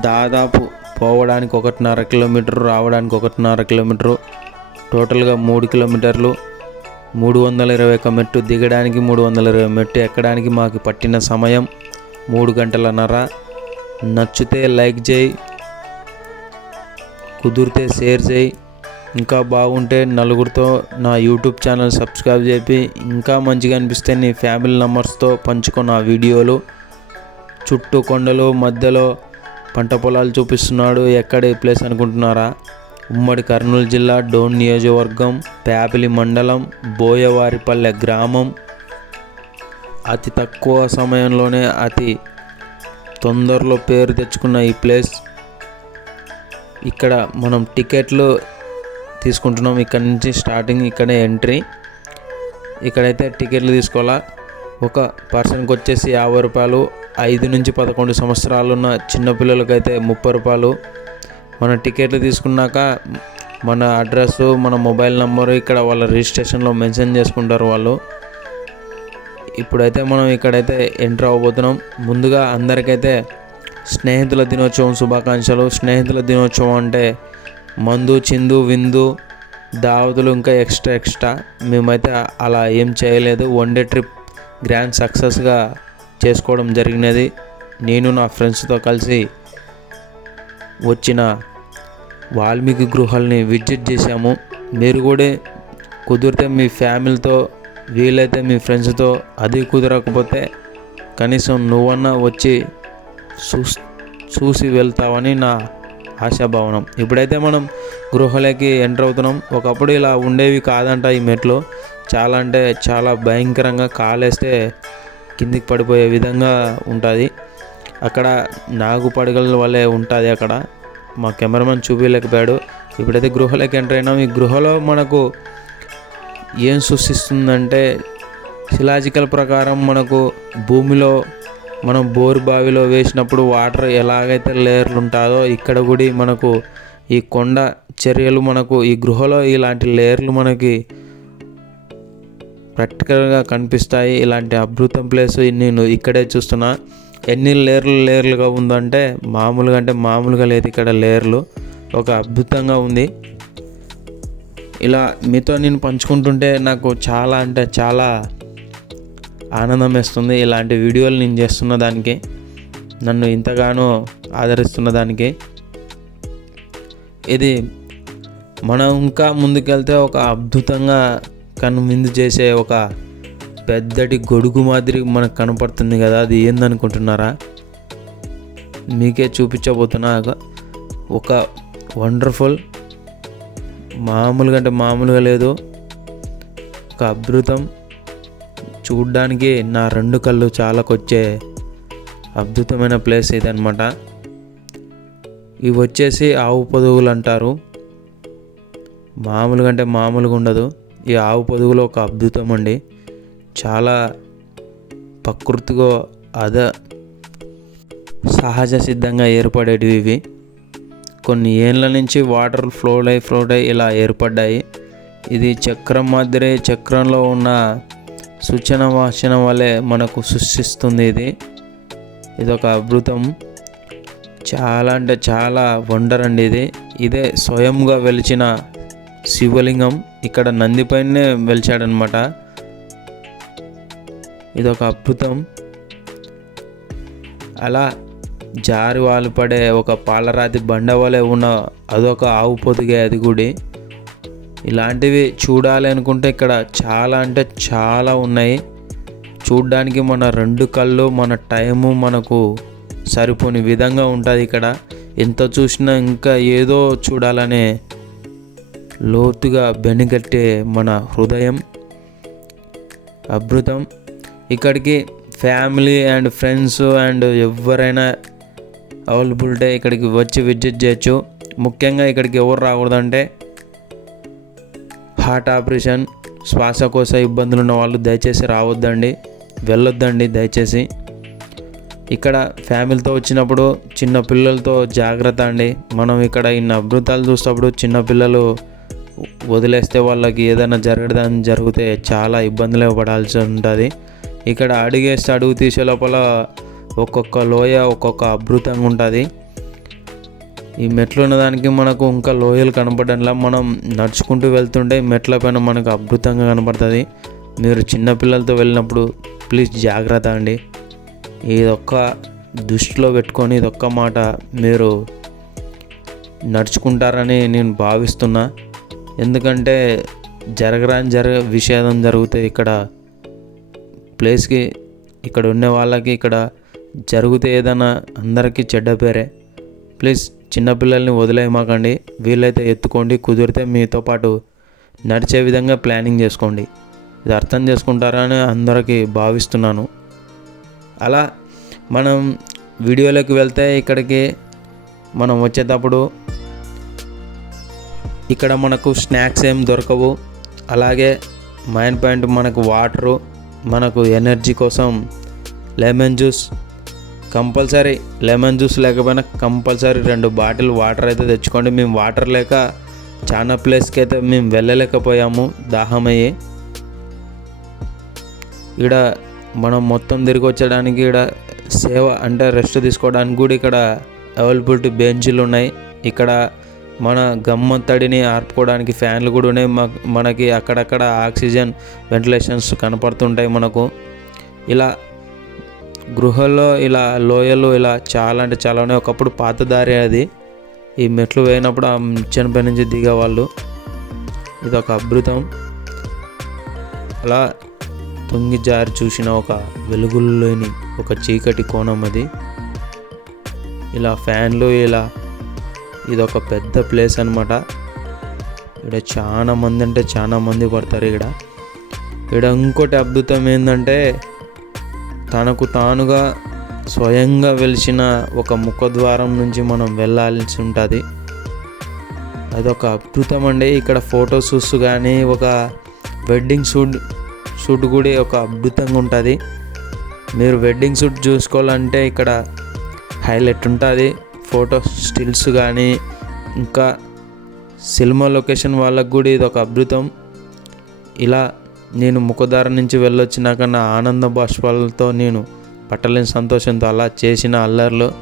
దాదాపు పోవడానికి ఒకటిన్నర కిలోమీటర్ రావడానికి ఒకటిన్నర కిలోమీటరు టోటల్గా మూడు కిలోమీటర్లు మూడు వందల ఇరవై ఒక మెట్టు దిగడానికి మూడు వందల ఇరవై మెట్టు ఎక్కడానికి మాకు పట్టిన సమయం మూడు గంటలన్నర. నచ్చితే లైక్ చేయి కుదిరితే షేర్ చేయి. ఇంకా బాగుంటే నలుగురితో నా యూట్యూబ్ ఛానల్ సబ్స్క్రైబ్ చేపి. ఇంకా మంచిగా అనిపిస్తే నీ ఫ్యామిలీ మెంబర్స్తో పంచుకున్న వీడియోలు. చుట్టూ కొండలు మధ్యలో పంట పొలాలు చూపిస్తున్నాడు. ఎక్కడ ఈ ప్లేస్ అనుకుంటున్నారా? ఉమ్మడి కర్నూలు జిల్లా డోన్ నియోజకవర్గం ప్యాపిలి మండలం బోయవారిపల్లె గ్రామం. అతి తక్కువ సమయంలోనే అతి తొందరలో పేరు తెచ్చుకున్న ఈ ప్లేస్. ఇక్కడ మనం టికెట్లు తీసుకుంటున్నాం. ఇక్కడ నుంచి స్టార్టింగ్ ఇక్కడే ఎంట్రీ. ఇక్కడైతే టికెట్లు తీసుకోవాలా? ఒక పర్సన్కి వచ్చేసి యాభై రూపాయలు ఐదు నుంచి పదకొండు సంవత్సరాలున్న చిన్నపిల్లలకైతే ముప్పై రూపాయలు. మన టికెట్లు తీసుకున్నాక మన అడ్రస్ మన మొబైల్ నెంబరు ఇక్కడ వాళ్ళ రిజిస్ట్రేషన్లో మెన్షన్ చేసుకుంటారు వాళ్ళు. ఇప్పుడైతే మనం ఇక్కడైతే ఎంటర్ అవ్వబోతున్నాం. ముందుగా అందరికైతే స్నేహితుల దినోత్సవం శుభాకాంక్షలు. స్నేహితుల దినోత్సవం అంటే మందు చిందు విందు దావతులు ఇంకా ఎక్స్ట్రా ఎక్స్ట్రా. మేమైతే అలా ఏం చేయలేదు. వన్ డే ట్రిప్ గ్రాండ్ సక్సెస్గా చేసుకోవడం జరిగినది. నేను నా ఫ్రెండ్స్తో కలిసి వచ్చిన వాల్మీకి గృహాలని విజిట్ చేశాము. మీరు కూడా కుదిరితే మీ ఫ్యామిలీతో వీలైతే మీ ఫ్రెండ్స్తో అది కుదరకపోతే కనీసం నువ్వన్నా వచ్చి చూస్ చూసి వెళ్తావని నా ఆశాభావనం. ఇప్పుడైతే మనం గృహలోకి ఎంటర్ అవుతున్నాం. ఒకప్పుడు ఇలా ఉండేవి కాదంట ఈ మెట్లు. చాలా అంటే చాలా భయంకరంగా కాలేస్తే కిందికి పడిపోయే విధంగా ఉంటుంది. అక్కడ నాగు పడగల వల్లే ఉంటుంది అక్కడ. మా కెమెరామెన్ చూపించలేకపోయాడు ఇప్పుడైతే గృహలోకి ఎంటర్ అయినాం. ఈ గృహలో మనకు ఏం సృష్టిస్తుందంటే శిలాజికల్ ప్రకారం మనకు భూమిలో మనం బోరు బావిలో వేసినప్పుడు వాటర్ ఎలాగైతే లేయర్లు ఉంటుందో ఇక్కడ కూడా మనకు ఈ కొండ చర్యలు మనకు ఈ గృహలో ఇలాంటి లేయర్లు మనకి ప్రాక్టికల్గా కనిపిస్తాయి. ఇలాంటి అద్భుతం ప్లేస్ నేను ఇక్కడే చూస్తున్నా. ఎన్ని లేయర్లు లేయర్లుగా ఉందంటే మామూలుగా అంటే మామూలుగా లేదు ఇక్కడ లేయర్లు ఒక అద్భుతంగా ఉంది. ఇలా మీతో నేను పంచుకుంటుంటే నాకు చాలా అంటే చాలా ఆనందం వేస్తుంది ఇలాంటి వీడియోలు నేను చేస్తున్న దానికి. నన్ను ఇంతగానో ఆదరిస్తున్న దానికి. ఇది మనం ఇంకా ముందుకెళ్తే ఒక అద్భుతంగా కనువిందు చేసే ఒక పెద్దటి గొడుగు మాదిరి మనకు కనపడుతుంది కదా అది ఏందనుకుంటున్నారా? మీకే చూపించబోతున్నా ఒక వండర్ఫుల్ మామూలుగా అంటే మామూలుగా లేదు. ఒక అద్భుతం. చూడ్డానికి నా రెండు కళ్ళు చాలాకొచ్చే అద్భుతమైన ప్లేస్ ఇదనమాట ఇవి వచ్చేసి ఆవు పొదువులు అంటారు. మామూలుగా అంటే మామూలుగా ఉండదు. ఈ ఆవు పొదుగులో ఒక అద్భుతం అండి. చాలా ప్రకృతిగా అద సహజ సిద్ధంగా ఏర్పడేటివి ఇవి. కొన్ని ఏళ్ళ నుంచి వాటర్ ఫ్లోడ్ అయి ఫ్లోడ్ అయి ఇలా ఏర్పడ్డాయి. ఇది చక్రం మాదిరి చక్రంలో ఉన్న సూచన వాసన వలె మనకు సృష్టిస్తుంది ఇది. ఇది ఒక అద్భుతం. చాలా అంటే చాలా వండర్ అండి ఇది. ఇదే స్వయంగా వెలిచిన శివలింగం. ఇక్కడ నందిపైనే వెలిచాడనమాట. ఇది ఒక అద్భుతం. అలా జారి వాళ్ళు పడే ఒక పాలరాతి బండ వలె ఉన్న అదొక ఆవు పొదిగే అది గుడి. ఇలాంటివి చూడాలి అనుకుంటే ఇక్కడ చాలా అంటే చాలా ఉన్నాయి. చూడ్డానికి మన రెండు కళ్ళు మన టైము మనకు సరిపోని విధంగా ఉంటుంది ఇక్కడ. ఎంత చూసినా ఇంకా ఏదో చూడాలనే లోతుగా బెనిగట్టే మన హృదయం అద్భుతం ఇక్కడికి ఫ్యామిలీ అండ్ ఫ్రెండ్స్ అండ్ ఎవరైనా అవైలబిలిటీ ఇక్కడికి వచ్చి విజిట్ చేయొచ్చు. ముఖ్యంగా ఇక్కడికి ఎవరు రాకూడదంటే హార్ట్ ఆపరేషన్ శ్వాసకోశ ఇబ్బందులు ఉన్న వాళ్ళు దయచేసి రావద్దండి. వెళ్ళొద్దండి దయచేసి. ఇక్కడ ఫ్యామిలీతో వచ్చినప్పుడు చిన్న పిల్లలతో జాగ్రత్త అండి. మనం ఇక్కడ ఇన్ని అద్భుతాలు చూసినప్పుడు చిన్నపిల్లలు వదిలేస్తే వాళ్ళకి ఏదైనా జరగదని జరిగితే చాలా ఇబ్బందులే పడాల్సి ఉంటుంది. ఇక్కడ అడిగేస్తే అడుగు తీసే లోపల ఒక్కొక్క లోయ ఒక్కొక్క అద్భుతంగా ఉంటుంది. ఈ మెట్లు ఉన్నదానికి మనకు ఇంకా లోయలు కనపడంలా మనం నడుచుకుంటూ వెళ్తుంటే మెట్ల పైన మనకు అద్భుతంగా కనపడుతుంది. మీరు చిన్నపిల్లలతో వెళ్ళినప్పుడు ప్లీజ్ జాగ్రత్త అండి. ఇదొక్క దృష్టిలో పెట్టుకొని ఇదొక్క మాట మీరు నడుచుకుంటారని నేను భావిస్తున్నా. ఎందుకంటే జరగరాని జరగ విషాదం జరుగుతుంది ఇక్కడ. ప్లేస్కి ఇక్కడ ఉండే వాళ్ళకి ఇక్కడ జరిగితే ఏదైనా అందరికీ చెడ్డ పేరే. ప్లీజ్ చిన్నపిల్లల్ని వదిలేయమాకండి. వీలైతే ఎత్తుకోండి కుదిరితే మీతో పాటు నడిచే విధంగా ప్లానింగ్ చేసుకోండి. ఇది అర్థం చేసుకుంటారని అందరికీ భావిస్తున్నాను. అలా మనం వీడియోలోకి వెళ్తే ఇక్కడికి మనం వచ్చేటప్పుడు ఇక్కడ మనకు స్నాక్స్ ఏం దొరకవు. అలాగే మైన్ పాయింట్ మనకు వాటరు మనకు ఎనర్జీ కోసం lemon juice compulsory lemon juice లేకపోయినా కంపల్సరీ రెండు బాటిల్ వాటర్ అయితే తెచ్చుకోండి. మేము వాటర్ లేక చాలా ప్లేస్కి అయితే మేము వెళ్ళలేకపోయాము దాహమయ్యి. ఇక్కడ మనం మొత్తం తిరిగి వచ్చడానికి ఇక్కడ సేవ అంటే రెస్ట్ తీసుకోవడానికి కూడా ఇక్కడ అవైలబిలిటీ బెంచ్లు ఉన్నాయి. ఇక్కడ మన గమ్మంతడిని ఆర్పుకోవడానికి ఫ్యాన్లు కూడా ఉన్నాయి. మా- మనకి అక్కడక్కడ ఆక్సిజన్ వెంటిలేషన్స్ కనపడుతుంటాయి మనకు. ఇలా గృహల్లో ఇలా లోయలు ఇలా చాలా అంటే చాలా ఉన్నాయి. ఒకప్పుడు పాత దారి అది. ఈ మెట్లు వేయినప్పుడు ఆ నిచ్చెనపై నుంచి దిగేవాళ్ళు. ఇది ఒక అద్భుతం. అలా తొంగి జారి చూసిన ఒక వెలుగుల్లోని ఒక చీకటి కోణం అది. ఇలా ఫ్యాన్లు ఇలా ఇది ఒక పెద్ద ప్లేస్ అనమాట ఇక్కడ చాలా మంది అంటే చాలా మంది పడతారు ఇక్కడ. ఇక్కడ ఇంకోటి అద్భుతం ఏంటంటే తనకు తానుగా స్వయంగా వెలిసిన ఒక ముఖద్వారం నుంచి మనం వెళ్ళాల్సి ఉంటుంది. అదొక అద్భుతం అండి. ఇక్కడ ఫోటో షూట్స్ కానీ ఒక వెడ్డింగ్ షూట్ షూట్ కూడా ఒక అద్భుతంగా ఉంటుంది. మీరు వెడ్డింగ్ షూట్ చూసుకోవాలంటే ఇక్కడ హైలైట్ ఉంటుంది. ఫోటో స్టిల్స్ కానీ ఇంకా సినిమా లొకేషన్ వాళ్ళకు కూడా ఇది ఒక అద్భుతం. ఇలా నేను ముఖదార నుంచి వెళ్ళొచ్చినాక నా ఆనంద బాష్పాలతో నేను పట్టలేని సంతోషంతో అలా చేసిన అల్లర్లు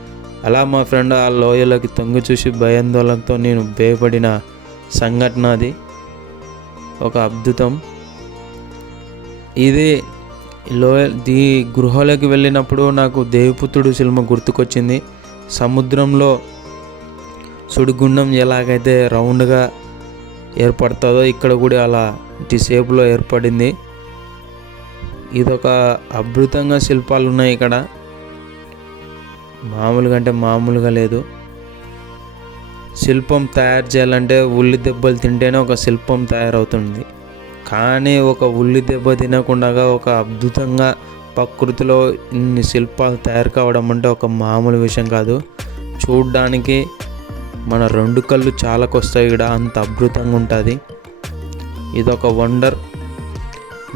అలా మా ఫ్రెండ్ ఆ లోయలోకి తొంగి చూసి భయాందోళనతో నేను భయపడిన సంఘటన అది. ఒక అద్భుతం. ఇది లోయ దీ గృహలోకి వెళ్ళినప్పుడు నాకు దేవిపుత్రుడు సినిమా గుర్తుకొచ్చింది. సముద్రంలో సుడిగుండం ఎలాగైతే రౌండ్గా ఏర్పడుతుందో ఇక్కడ కూడా అలా ఇటు షేప్లో ఏర్పడింది. ఇదొక అద్భుతంగా శిల్పాలు ఉన్నాయి ఇక్కడ. మామూలుగా అంటే మామూలుగా లేదు. శిల్పం తయారు చేయాలంటే ఉల్లి దెబ్బలు తింటేనే ఒక శిల్పం తయారవుతుంది. కానీ ఒక ఉల్లి దెబ్బ తినకుండా ఒక అద్భుతంగా ప్రకృతిలో ఇన్ని శిల్పాలు తయారు కావడం అంటే ఒక మామూలు విషయం కాదు. చూడడానికి మన రెండు కళ్ళు చాలాకొస్తాయి ఇక్కడ. అంత అద్భుతంగా ఉంటుంది. ఇదొక వండర్.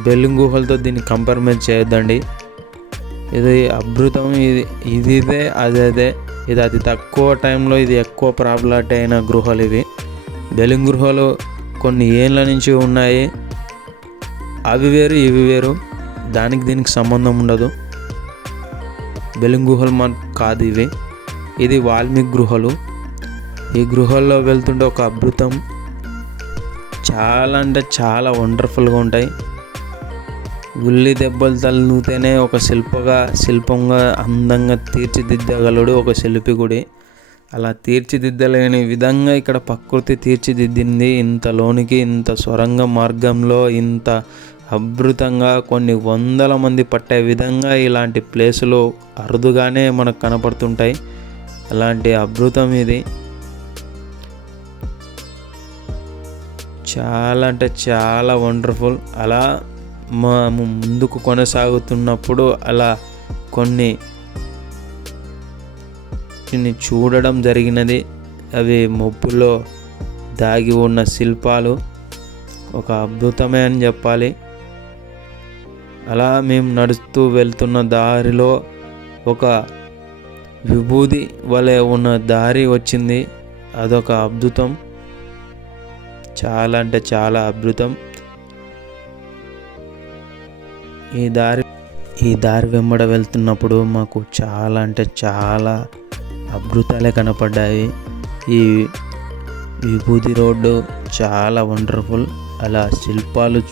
బెల్లింగ్ గుహలతో దీన్ని కంపేర్మెంట్ చేయొద్దండి. ఇది అద్భుతం. ఇది ఇది ఇదే అదే అదే ఇది అతి తక్కువ టైంలో ఇది ఎక్కువ ప్రాబ్లట్ అయిన గృహాలు ఇవి. బెలింగ్ గృహాలు కొన్ని ఏళ్ళ నుంచి ఉన్నాయి. అవి వేరు ఇవి వేరు. దానికి దీనికి సంబంధం ఉండదు. బెల్లింగ్ గుహలు మన కాదు ఇవి. ఇది వాల్మీకి గృహలు. ఈ గృహాల్లో వెళ్తుంటే ఒక అద్భుతం. చాలా అంటే చాలా వండర్ఫుల్గా ఉంటాయి. ఉల్లి దెబ్బలు తల్లితేనే ఒక శిల్పగా శిల్పంగా అందంగా తీర్చిదిద్దగలడు ఒక శిల్పి గుడి. అలా తీర్చిదిద్దలేని విధంగా ఇక్కడ ప్రకృతి తీర్చిదిద్దింది. ఇంత లోనికి ఇంత సొరంగ మార్గంలో ఇంత అద్భుతంగా కొన్ని వందల మంది పట్టే విధంగా ఇలాంటి ప్లేసులు అరుదుగానే మనకు కనపడుతుంటాయి. అలాంటి అద్భుతం ఇది. చాలా అంటే చాలా వండర్ఫుల్. అలా మేము ముందుకు కొనసాగుతున్నప్పుడు అలా కొన్ని కొన్ని చూడడం జరిగినది. అవి మబ్బులో దాగి ఉన్న శిల్పాలు. ఒక అద్భుతమే అని చెప్పాలి. అలా మేము నడుస్తూ వెళ్తున్న దారిలో ఒక విభూది వలె ఉన్న దారి వచ్చింది. అదొక అద్భుతం. చాలా అంటే చాలా అద్భుతం. ఈ దారి ఈ దారి వెంబడ వెళ్తున్నప్పుడు మాకు చాలా అంటే చాలా అద్భుతాలే కనపడ్డాయి. ఈ విభూతి రోడ్డు చాలా వండర్ఫుల్. అలా శిల్పాలు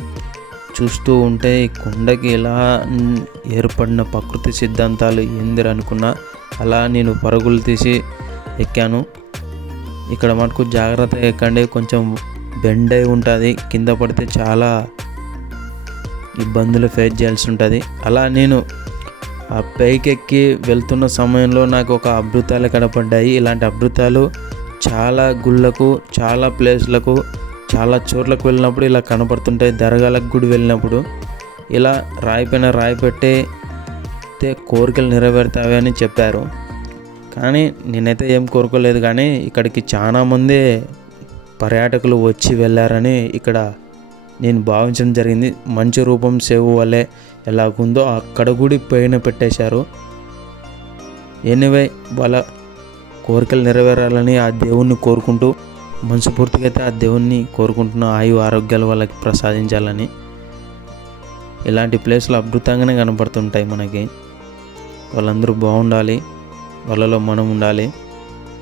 చూస్తూ ఉంటే ఈ కొండకి ఎలా ఏర్పడిన ప్రకృతి సిద్ధాంతాలు ఏందిరా అనుకున్నా అలా నేను పరుగులు తీసి ఎక్కాను. ఇక్కడ మనకు జాగ్రత్తగా ఎక్కండి కొంచెం బెండ్ అయి ఉంటుంది కింద పడితే చాలా ఇబ్బందులు ఫేస్ చేయాల్సి ఉంటుంది. అలా నేను ఆ పైకెక్కి వెళ్తున్న సమయంలో నాకు ఒక అభృతాలు కనపడ్డాయి. ఇలాంటి అభృతాలు చాలా గుళ్ళకు చాలా ప్లేస్లకు చాలా చోట్లకు వెళ్ళినప్పుడు ఇలా కనపడుతుంటాయి. దర్గాలకు గుడి వెళ్ళినప్పుడు ఇలా రాయి పైన రాయి పెట్టే కోరికలు నెరవేరుతాయి అని చెప్పారు. కానీ నేనైతే ఏం కోరుకోలేదు. కానీ ఇక్కడికి చాలామంది పర్యాటకులు వచ్చి వెళ్ళారని ఇక్కడ నేను భావించడం జరిగింది. మంచి రూపం సేవు వల్లే ఎలాగుందో అక్కడ కూడా పైన పెట్టేశారు. ఎనివే వాళ్ళ కోరికలు నెరవేరాలని ఆ దేవుణ్ణి కోరుకుంటూ మనస్ఫూర్తిగా అయితే ఆ దేవుణ్ణి కోరుకుంటున్న ఆయు ఆరోగ్యాలు వాళ్ళకి ప్రసాదించాలని ఇలాంటి ప్లేస్లు అద్భుతంగానే కనపడుతుంటాయి మనకి. వాళ్ళందరూ బాగుండాలి వాళ్ళలో మనం ఉండాలి.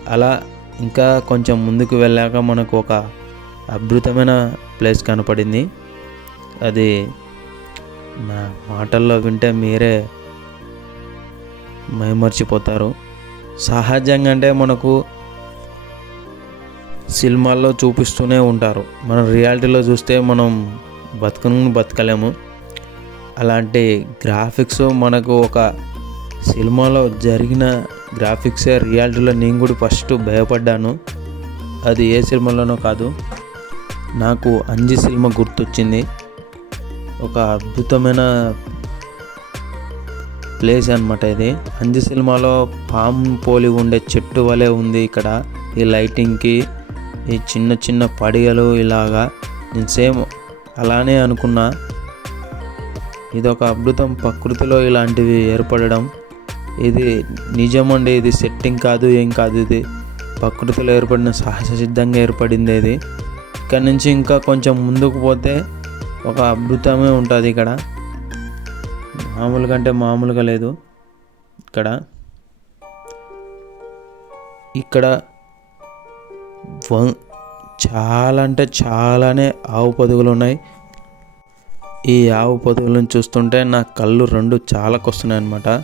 అలా ఇంకా కొంచెం ముందుకు వెళ్ళాక మనకు ఒక అద్భుతమైన ప్లేస్ కనపడింది. అది నా మాటల్లో వింటే మీరే మైమర్చిపోతారు. సహజంగా అంటే మనకు సినిమాల్లో చూపిస్తూనే ఉంటారు. మనం రియాలిటీలో చూస్తే మనం బతుకును బతకలేము. అలాంటి గ్రాఫిక్స్ మనకు ఒక సినిమాలో జరిగిన గ్రాఫిక్సే రియాలిటీలో నేను కూడా ఫస్ట్ భయపడ్డాను. అది ఏ సినిమాలోనో కాదు. నాకు అంజి సినిమా గుర్తొచ్చింది. ఒక అద్భుతమైన ప్లేస్ అనమాట ఇది. అంజి సినిమాలో పాము పోలి ఉండే చెట్టు వలె ఉంది ఇక్కడ ఈ లైటింగ్కి. ఈ చిన్న చిన్న పడిగలు ఇలాగా. నేను సేమ్ అలానే అనుకున్నా. ఇది ఒక అద్భుతం. ప్రకృతిలో ఇలాంటివి ఏర్పడడం. ఇది నిజమండి. ఇది సెట్టింగ్ కాదు ఏం కాదు. ఇది ప్రకృతిలో ఏర్పడిన సహజ సిద్ధంగా ఏర్పడింది ఇది. ఇక్కడ నుంచి ఇంకా కొంచెం ముందుకు పోతే ఒక అద్భుతమే ఉంటుంది ఇక్కడ. మామూలుగా అంటే మామూలుగా లేదు. ఇక్కడ. ఇక్కడ వ- చాలా అంటే చాలానే ఆవు పొదుగులు ఉన్నాయి. ఈ ఆవు పొదుగులను చూస్తుంటే నా కళ్ళు రెండు చాలా కొస్తున్నాయి అనమాట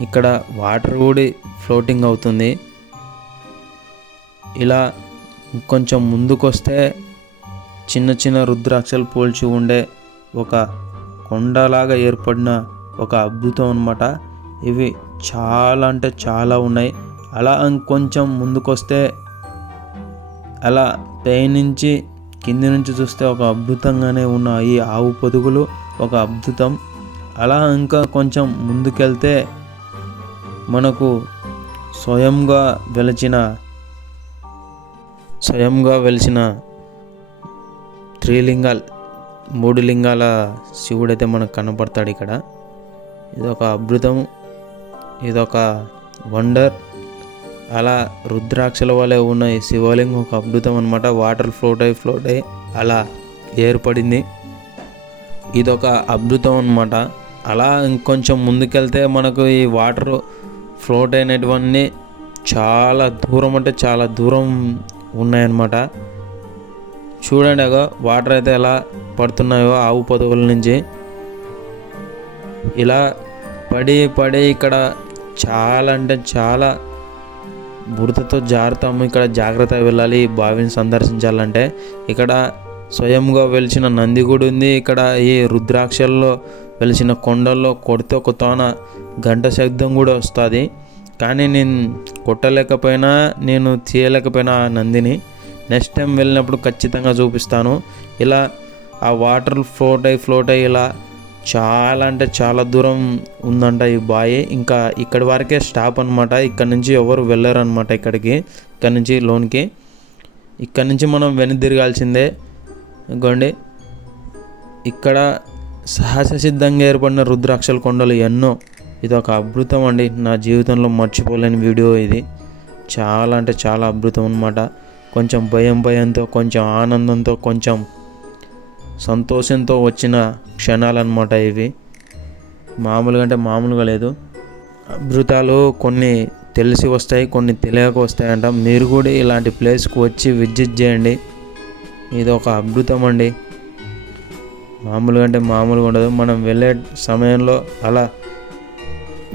ఇక్కడ వాటర్ కూడా ఫ్లోటింగ్ అవుతుంది. ఇలా కొంచెం ముందుకొస్తే చిన్న చిన్న రుద్రాక్షలు పోల్చి ఉండే ఒక కొండలాగా ఏర్పడిన ఒక అద్భుతం అనమాట ఇవి చాలా అంటే చాలా ఉన్నాయి. అలా ఇంకొంచెం ముందుకొస్తే అలా పైనుంచి కింది నుంచి చూస్తే ఒక అద్భుతంగానే ఉన్న ఈ ఆవు పొదుగులు ఒక అద్భుతం. అలా ఇంకా కొంచెం ముందుకెళ్తే మనకు స్వయంగా వెలిచిన స్వయంగా వెలిచిన త్రిలింగాలు మూడు లింగాల శివుడైతే మనకు కనపడతాడు ఇక్కడ. ఇదొక అద్భుతం. ఇదొక వండర్. అలా రుద్రాక్షల వలె ఉన్న ఈ శివలింగం ఒక అద్భుతం అనమాట వాటర్ ఫ్లోట్ అయి ఫ్లోట్ అయి అలా ఏర్పడింది. ఇదొక అద్భుతం అనమాట అలా ఇంకొంచెం ముందుకెళ్తే మనకు ఈ వాటర్ ఫ్లోట్ అయినటువన్నీ చాలా దూరం అంటే చాలా దూరం ఉన్నాయన్నమాట. చూడండి అగో వాటర్ అయితే ఎలా పడుతున్నాయో ఆవు పొదవుల నుంచి. ఇలా పడి పడి ఇక్కడ చాలా అంటే చాలా బురదతో జారుతాము ఇక్కడ జాగ్రత్తగా వెళ్ళాలి బావిని సందర్శించాలంటే. ఇక్కడ స్వయంగా వెలిచిన నంది గుడి ఉంది. ఇక్కడ ఈ రుద్రాక్షల్లో వెలిసిన కొండల్లో కొడితే ఒక తోన గంట శబ్దం కూడా వస్తుంది. కానీ నేను కొట్టలేకపోయినా నేను తీయలేకపోయినా ఆ నందిని. నెక్స్ట్ టైం వెళ్ళినప్పుడు ఖచ్చితంగా చూపిస్తాను. ఇలా ఆ వాటర్ ఫ్లోట్ అయ్యి ఫ్లోట్ అయ్యి ఇలా చాలా అంటే చాలా దూరం ఉందంట ఈ బావి ఇంకా ఇక్కడి వరకే స్టాప్ అనమాట ఇక్కడ నుంచి ఎవరు వెళ్ళరు అనమాట ఇక్కడికి. ఇక్కడ నుంచి లోన్కి. ఇక్కడ నుంచి మనం వెను తిరగాల్సిందే. ఇక్కడ సహజ సిద్ధంగా ఏర్పడిన రుద్రాక్షల కొండలు ఎన్నో. ఇది ఒక అద్భుతం అండి. నా జీవితంలో మర్చిపోలేని వీడియో ఇది. చాలా అంటే చాలా అద్భుతం అనమాట కొంచెం భయం భయంతో కొంచెం ఆనందంతో కొంచెం సంతోషంతో వచ్చిన క్షణాలన్నమాట ఇవి. మామూలుగా అంటే మామూలుగా లేదు. అద్భుతాలు కొన్ని తెలిసి వస్తాయి కొన్ని తెలియక వస్తాయంట. మీరు కూడా ఇలాంటి ప్లేస్కి వచ్చి విజిట్ చేయండి. ఇది ఒక అద్భుతం అండి మామూలుగా అంటే మామూలుగా ఉండదు. మనం వెళ్ళే సమయంలో అలా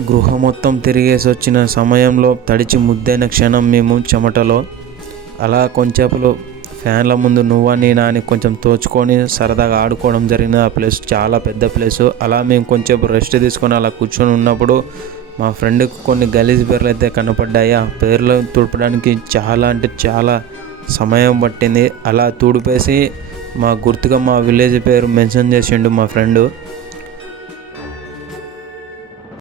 గృహ మొత్తం తిరిగేసి వచ్చిన సమయంలో తడిచి ముద్దైన క్షణం మేము చెమటలో అలా కొంచెంసేపులో ఫ్యాన్ల ముందు నువ్వా నేనా అని కొంచెం తోచుకొని సరదాగా ఆడుకోవడం జరిగింది. ఆ ప్లేస్ చాలా పెద్ద ప్లేస్. అలా మేము కొంచెం రెస్ట్ తీసుకొని అలా కూర్చొని ఉన్నప్పుడు మా ఫ్రెండ్కి కొన్ని గలీజ్ పేర్లు అయితే కనపడ్డాయి. ఆ పేర్లు తుడపడానికి చాలా అంటే చాలా సమయం పట్టింది. అలా తుడిపేసి మా గుర్తుగా మా విలేజ్ పేరు మెన్షన్ చేసిండు మా ఫ్రెండు.